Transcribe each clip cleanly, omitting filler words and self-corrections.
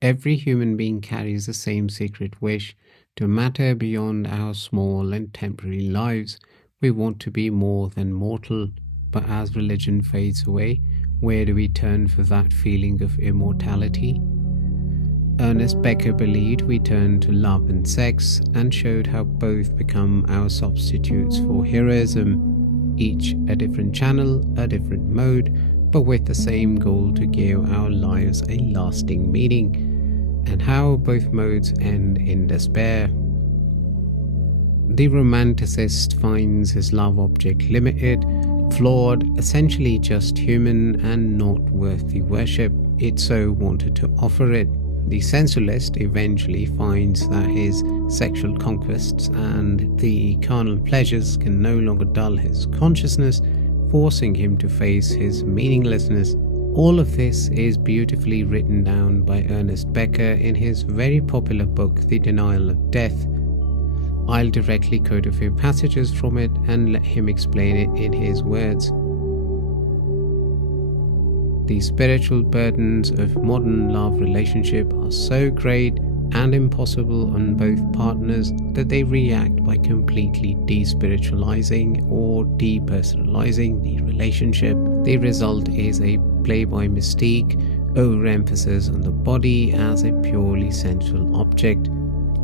Every human being carries the same secret wish to matter beyond our small and temporary lives. We want to be more than mortal, but as religion fades away, where do we turn for that feeling of immortality? Ernest Becker believed we turn to love and sex and showed how both become our substitutes for heroism, each a different channel, a different mode, but with the same goal to give our lives a lasting meaning, and how both modes end in despair. The romanticist finds his love object limited, flawed, essentially just human, and not worth the worship it so wanted to offer it. The sensualist eventually finds that his sexual conquests and the carnal pleasures can no longer dull his consciousness, forcing him to face his meaninglessness. All of this is beautifully written down by Ernest Becker in his very popular book, The Denial of Death. I'll directly quote a few passages from it and let him explain it in his words. The spiritual burdens of modern love relationship are so great and impossible on both partners that they react by completely despiritualizing or depersonalizing the relationship. The result is a playboy mystique, overemphasis on the body as a purely sensual object.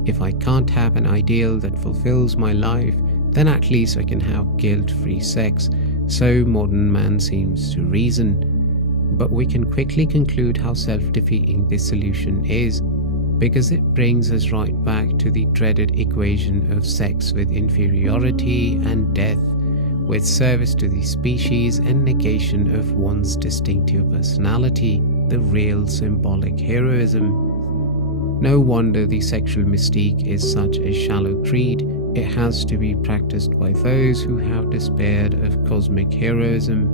If I can't have an ideal that fulfills my life, then at least I can have guilt-free sex, so modern man seems to reason. But we can quickly conclude how self-defeating this solution is, because it brings us right back to the dreaded equation of sex with inferiority and death, with service to the species and negation of one's distinctive personality, the real symbolic heroism. No wonder the sexual mystique is such a shallow creed. It has to be practiced by those who have despaired of cosmic heroism,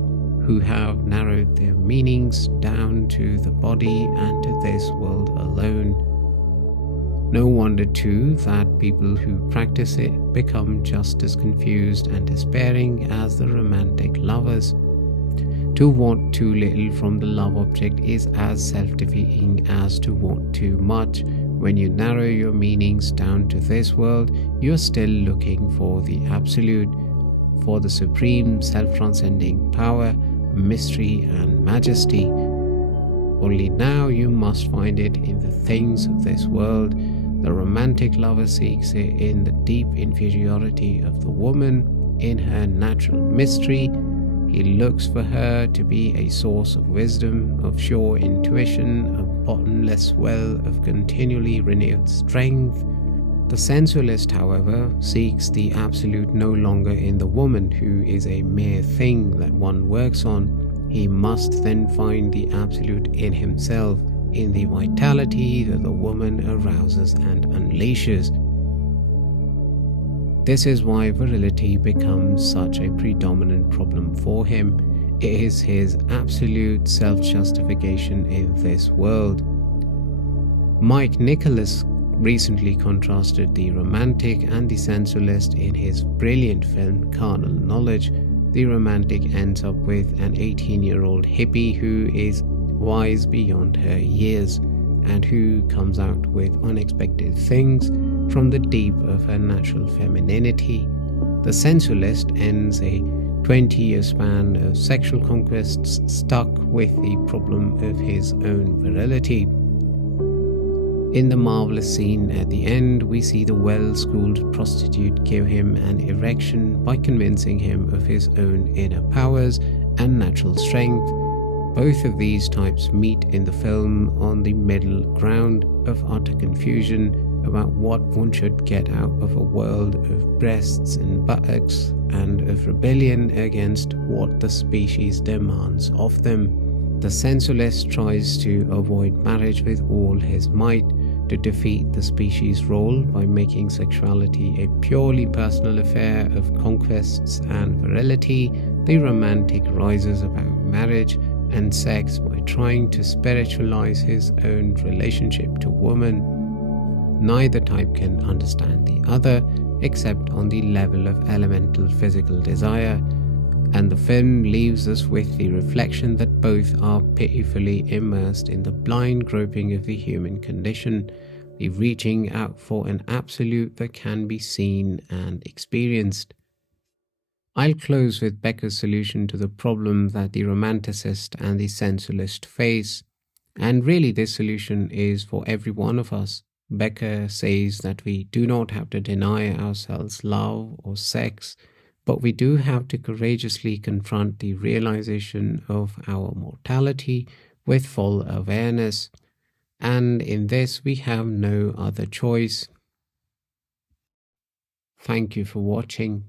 who have narrowed their meanings down to the body and to this world alone. No wonder too that people who practice it become just as confused and despairing as the romantic lovers. To want too little from the love object is as self-defeating as to want too much. When you narrow your meanings down to this world, you are still looking for the absolute, for the supreme self-transcending power, mystery and majesty. Only now you must find it in the things of this world. The romantic lover seeks it in the deep inferiority of the woman, in her natural mystery. He looks for her to be a source of wisdom, of sure intuition, a bottomless well of continually renewed strength. The sensualist, however, seeks the absolute no longer in the woman, who is a mere thing that one works on. He must then find the absolute in himself, in the vitality that the woman arouses and unleashes. This is why virility becomes such a predominant problem for him. It is his absolute self-justification in this world. Mike Nicholas recently contrasted the romantic and the sensualist in his brilliant film Carnal Knowledge. The romantic ends up with an 18-year-old hippie who is wise beyond her years and who comes out with unexpected things from the deep of her natural femininity. The sensualist ends a 20-year span of sexual conquests stuck with the problem of his own virility. In the marvelous scene at the end, we see the well-schooled prostitute give him an erection by convincing him of his own inner powers and natural strength. Both of these types meet in the film on the middle ground of utter confusion about what one should get out of a world of breasts and buttocks, and of rebellion against what the species demands of them. The sensualist tries to avoid marriage with all his might, to defeat the species' role by making sexuality a purely personal affair of conquests and virility. The romantic rises about marriage and sex by trying to spiritualize his own relationship to woman. Neither type can understand the other, except on the level of elemental physical desire. And the film leaves us with the reflection that both are pitifully immersed in the blind groping of the human condition, the reaching out for an absolute that can be seen and experienced. I'll close with Becker's solution to the problem that the romanticist and the sensualist face. And really, this solution is for every one of us. Becker says that we do not have to deny ourselves love or sex, but we do have to courageously confront the realization of our mortality with full awareness. And in this, we have no other choice. Thank you for watching.